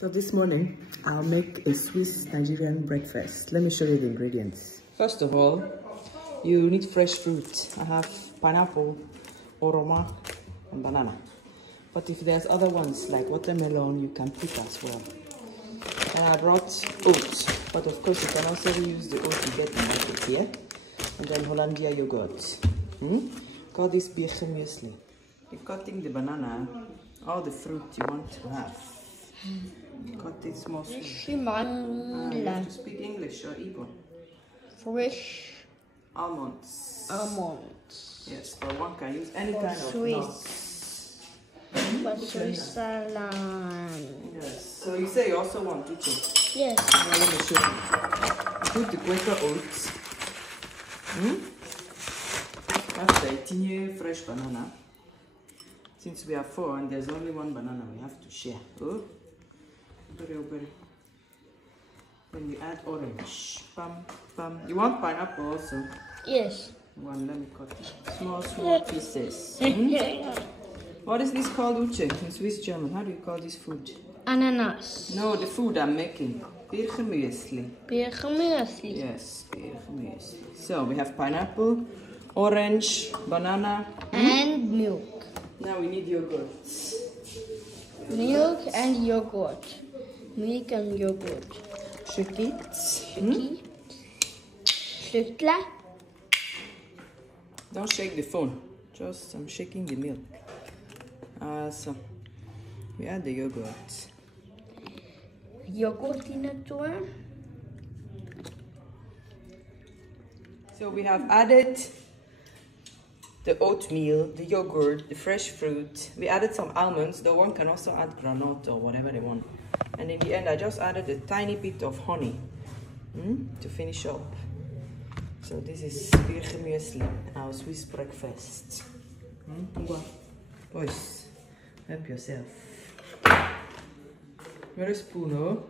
So this morning, I'll make a Swiss Nigerian breakfast. Let me show you the ingredients. First of all, you need fresh fruit. I have pineapple, oroma, and banana. But if there's other ones like watermelon, you can pick as well. And I brought oats, but of course you can also use the oats you get in the market here. And then Hollandia yogurt. Call this Birchermüesli. You're cutting the banana, all the fruit you want to have. Cut it small. You have to speak English or Igbo. Fresh almonds. Almonds. Yes, or one can use any kind of nuts. For Switzerland. Yes. So you say you also want to check? Yes. Now let me show you. Put the Quaker oats. That's the tiny fresh banana. Since we have 4 and there's only 1 banana, we have to share. Oh, very. Then you add orange. Pam, pam. You want pineapple also? Yes. One, let me cut it. Small pieces. What is this called, Uche, in Swiss German? How do you call this food? Ananas. No, the food I'm making. Birchermüesli. Birchermüesli. Yes, Birchermüesli. So we have pineapple, orange, banana, and milk. Now we need yogurt. Milk and yogurt. Milk and yogurt. Shake it. Shake it. Don't shake the phone. Just I'm shaking the milk. So we add the yogurt. Yogurt in it one. So we have added the oatmeal, the yogurt, the fresh fruit. We added some almonds, though one can also add granite or whatever they want. And in the end, I just added a tiny bit of honey to finish up. So this is Birchermüesli, our Swiss breakfast. Boys, help yourself. Where is spoon, oh?